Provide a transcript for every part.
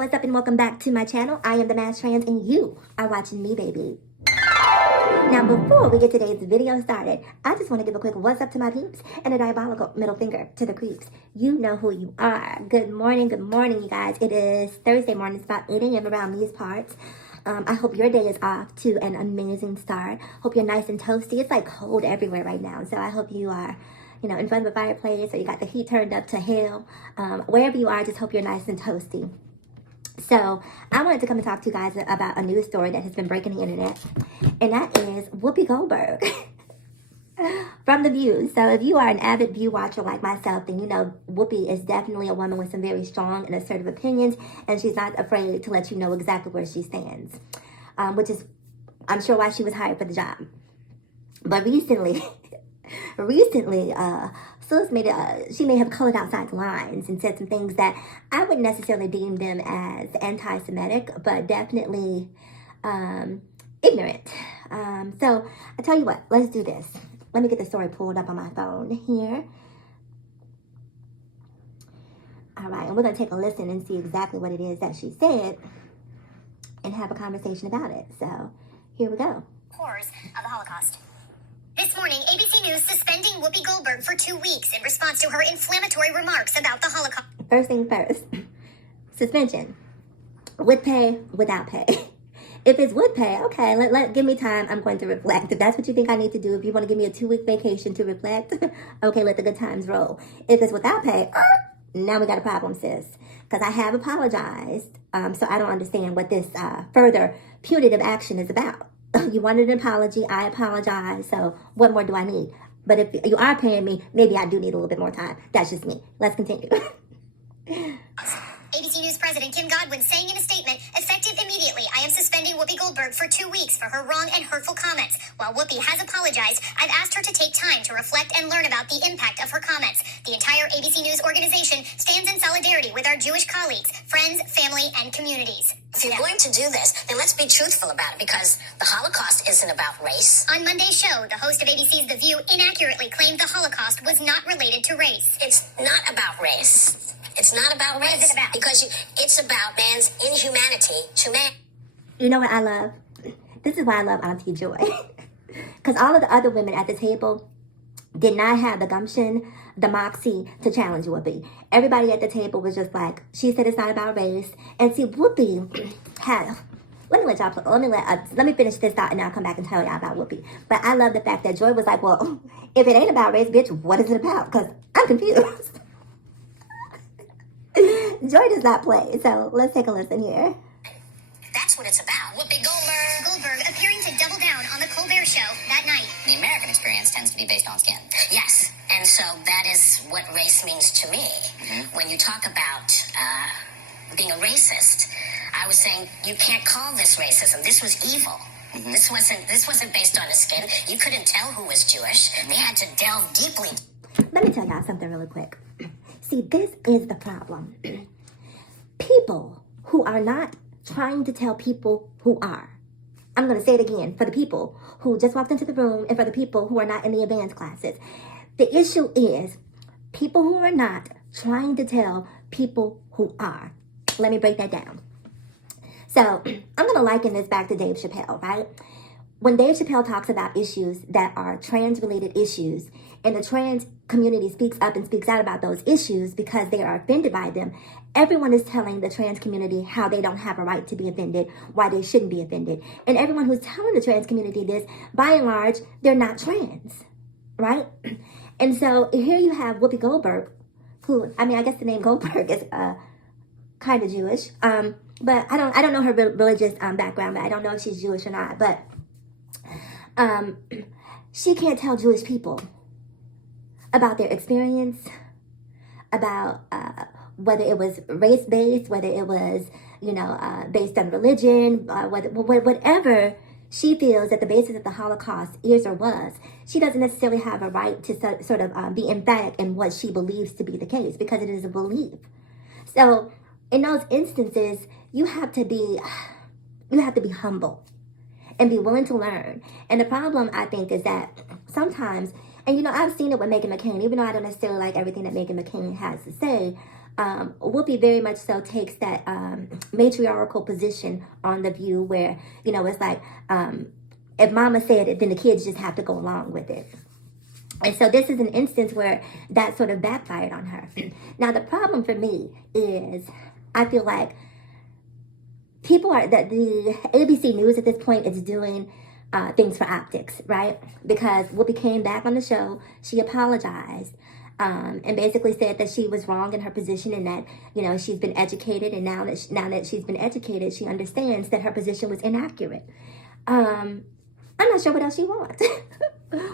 what's up and welcome back to my channel. I am the Mass Trans and you are watching me, baby. Now, before we get today's video started, I just want to give a quick what's up to my peeps and a diabolical middle finger to the creeps. You know who you are. Good morning, you guys. It is Thursday morning. It's about 8 a.m. around these parts. I hope your day is off to an amazing start. Hope you're nice and toasty. It's like cold everywhere right now, so I hope you are, in front of a fireplace or you got the heat turned up to hell. Wherever you are, I just hope you're nice and toasty. So I wanted to come and talk to you guys about a news story that has been breaking the internet, and that is Whoopi Goldberg from The View. So if you are an avid View watcher like myself, then you know Whoopi is definitely a woman with some very strong and assertive opinions, and she's not afraid to let you know exactly where she stands, which is, I'm sure, why she was hired for the job. But recently, Sis made she may have colored outside lines and said some things that I wouldn't necessarily deem them as anti-Semitic, but definitely ignorant. So I tell you what, let's do this. Let me get the story pulled up on my phone here. All right, and we're going to take a listen and see exactly what it is that she said and have a conversation about it. So here we go. Horrors of the Holocaust. This morning, ABC News suspending Whoopi Goldberg for 2 weeks in response to her inflammatory remarks about the Holocaust. First thing first, suspension. With pay, without pay. If it's with pay, okay, give me time. I'm going to reflect. If that's what you think I need to do, if you want to give me a 2-week vacation to reflect, okay, let the good times roll. If it's without pay, now we got a problem, sis. Because I have apologized, so I don't understand what this further punitive action is about. You wanted an apology, I apologize, so what more do I need? But if you are paying me, maybe I do need a little bit more time. That's just me. Let's continue. ABC News President Kim Godwin saying in a statement, effective immediately, I am suspending Whoopi Goldberg for 2 weeks for her wrong and hurtful comments. While Whoopi has apologized, I've asked her to take time to reflect and learn about the impact of her comments. The entire ABC News organization stands in solidarity with our Jewish colleagues, friends, family, and communities. If you're going to do this, then let's be truthful about it, because the Holocaust isn't about race. On Monday's show, the host of ABC's The View inaccurately claimed the Holocaust was not related to race. It's not about race. It's not about race. What is it about? Because it's about man's inhumanity to man. You know what I love? This is why I love Auntie Joy. Because all of the other women at the table did not have the gumption, the moxie to challenge Whoopi. Everybody at the table was just like, she said it's not about race. And see, Whoopi had, let me finish this thought and I'll come back and tell y'all about Whoopi. But I love the fact that Joy was like, well, if it ain't about race, bitch, what is it about? Because I'm confused. Joy does not play, so let's take a listen here. That's what it's about. Whoopi Goldberg appearing to double down on the Colbert Show that night. The American experience tends to be based on skin. Yes, and so that is what race means to me. Mm-hmm. When you talk about being a racist, I was saying you can't call this racism. This was evil. Mm-hmm. This wasn't based on the skin. You couldn't tell who was Jewish. They had to delve deeply. Let me tell y'all something really quick. See, this is the problem. People who are not trying to tell people who are. I'm going to say it again for the people who just walked into the room and for the people who are not in the advanced classes. The issue is people who are not trying to tell people who are. Let me break that down. So I'm going to liken this back to Dave Chappelle, right? When Dave Chappelle talks about issues that are trans-related issues, and the trans community speaks up and speaks out about those issues because they are offended by them, everyone is telling the trans community how they don't have a right to be offended, why they shouldn't be offended. And everyone who's telling the trans community this, by and large, they're not trans, right? And so here you have Whoopi Goldberg, who, I mean, I guess the name Goldberg is kind of Jewish, but I don't know her religious background, but I don't know if she's Jewish or not, but she can't tell Jewish people about their experience, about whether it was race-based, whether it was, based on religion, whatever she feels that the basis of the Holocaust is or was. She doesn't necessarily have a right to sort of be emphatic in what she believes to be the case, because it is a belief. So in those instances, you have to be humble and be willing to learn. And the problem, I think, is that sometimes, and I've seen it with Meghan McCain, even though I don't necessarily like everything that Meghan McCain has to say, Whoopi very much so takes that matriarchal position on The View where, you know, it's like, if mama said it, then the kids just have to go along with it. And so this is an instance where that sort of backfired on her. Now, the problem for me is I feel like people are, that the ABC News at this point is doing things for optics, right? Because Whoopi came back on the show, she apologized, and basically said that she was wrong in her position and that, you know, she's been educated, and now that she's been educated, she understands that her position was inaccurate. I'm not sure what else you want.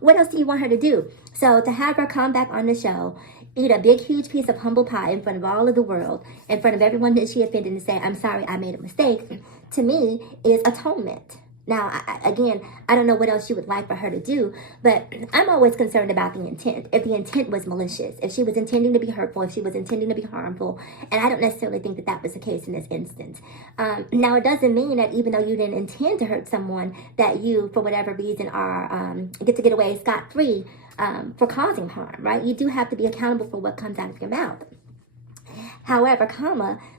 What else do you want her to do? So to have her come back on the show, eat a big, huge piece of humble pie in front of all of the world, in front of everyone that she offended, and say, I'm sorry, I made a mistake, to me is atonement. Now, again, I don't know what else you would like for her to do, but I'm always concerned about the intent. If the intent was malicious, if she was intending to be hurtful, if she was intending to be harmful, and I don't necessarily think that that was the case in this instance. Now, it doesn't mean that even though you didn't intend to hurt someone, that you, for whatever reason, are get away scot-free for causing harm, right? You do have to be accountable for what comes out of your mouth. However,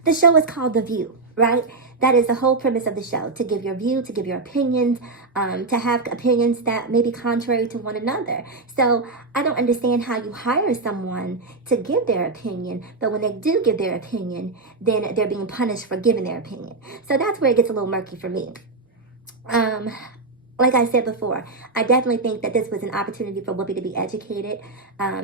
the show is called The View, right? That is the whole premise of the show, to give your view, to give your opinions, to have opinions that may be contrary to one another. So I don't understand how you hire someone to give their opinion, but when they do give their opinion, then they're being punished for giving their opinion. So that's where it gets a little murky for me. Like I said before, I definitely think that this was an opportunity for Whoopi to be educated.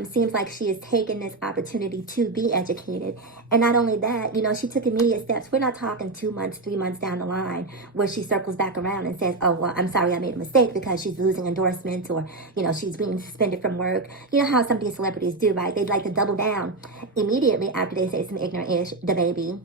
Seems like she has taken this opportunity to be educated. And not only that, you know, she took immediate steps. We're not talking 2 months, 3 months down the line where she circles back around and says, oh, well, I'm sorry I made a mistake, because she's losing endorsements, or, you know, she's being suspended from work. You know how some of these celebrities do, right? They'd like to double down immediately after they say some ignorant-ish, the baby.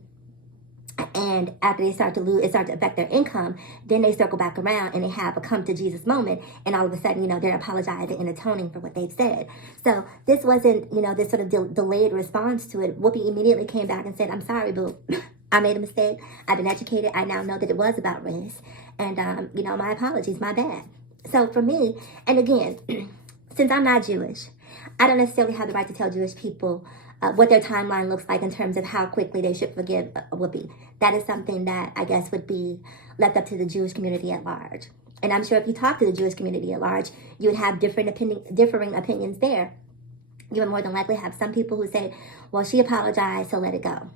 And after they start to affect their income, then they circle back around and they have a come to Jesus moment, and all of a sudden, you know, they're apologizing and atoning for what they've said. So this wasn't, you know, this sort of delayed response to it. Whoopi immediately came back and said, I'm sorry, boo. I made a mistake. I've been educated. I now know that it was about race. And, you know, my apologies, my bad. So for me, and again, since I'm not Jewish, I don't necessarily have the right to tell Jewish people what their timeline looks like in terms of how quickly they should forgive Whoopi. That is something that I guess would be left up to the Jewish community at large. And I'm sure if you talk to the Jewish community at large, you would have differing opinions there. You would more than likely have some people who say, well, she apologized, so let it go.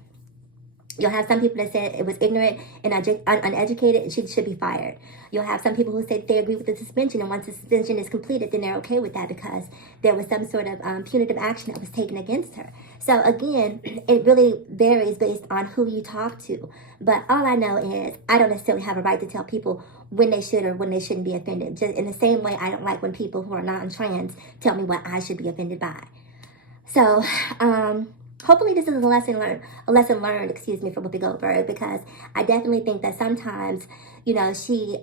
You'll have some people that say it was ignorant and uneducated and she should be fired. You'll have some people who say they agree with the suspension, and once the suspension is completed, then they're okay with that because there was some sort of punitive action that was taken against her. So again, it really varies based on who you talk to. But all I know is I don't necessarily have a right to tell people when they should or when they shouldn't be offended. Just in the same way, I don't like when people who are non-trans tell me what I should be offended by. So, hopefully this is a lesson learned, for Whoopi Goldberg, because I definitely think that sometimes, you know, she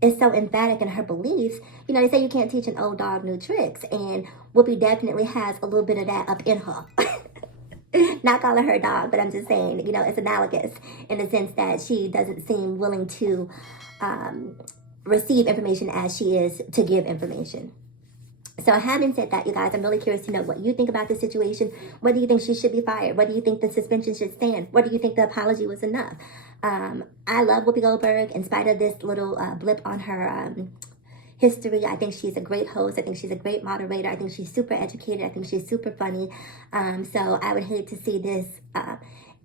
is so emphatic in her beliefs. You know, they say you can't teach an old dog new tricks, and Whoopi definitely has a little bit of that up in her. Not calling her a dog, but I'm just saying, you know, it's analogous in the sense that she doesn't seem willing to receive information as she is to give information. So having said that, you guys, I'm really curious to know what you think about the situation. Whether you think she should be fired, whether you think the suspension should stand, whether you think the apology was enough. I love Whoopi Goldberg in spite of this little blip on her history. I think she's a great host. I think she's a great moderator. I think she's super educated. I think she's super funny. So I would hate to see this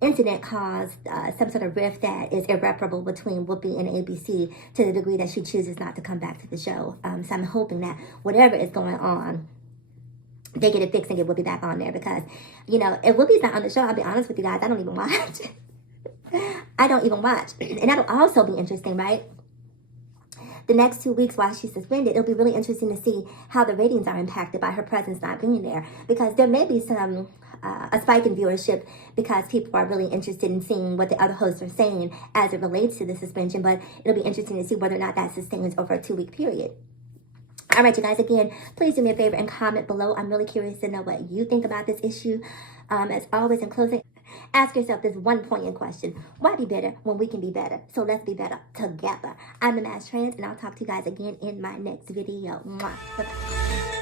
incident caused some sort of rift that is irreparable between Whoopi and ABC to the degree that she chooses not to come back to the show. So I'm hoping that whatever is going on, they get it fixed and get Whoopi back on there, because, you know, if Whoopi's not on the show, I'll be honest with you guys, I don't even watch. I don't even watch. And that'll also be interesting, right? The next 2 weeks while she's suspended, it'll be really interesting to see how the ratings are impacted by her presence not being there, because there may be some a spike in viewership because people are really interested in seeing what the other hosts are saying as it relates to the suspension, but it'll be interesting to see whether or not that sustains over a 2-week period. All right, you guys, again, please do me a favor and comment below. I'm really curious to know what you think about this issue. As always, in closing, ask yourself this one poignant question. Why be better when we can be better? So let's be better together. I'm the Mass Trans, and I'll talk to you guys again in my next video. Mwah. Bye-bye.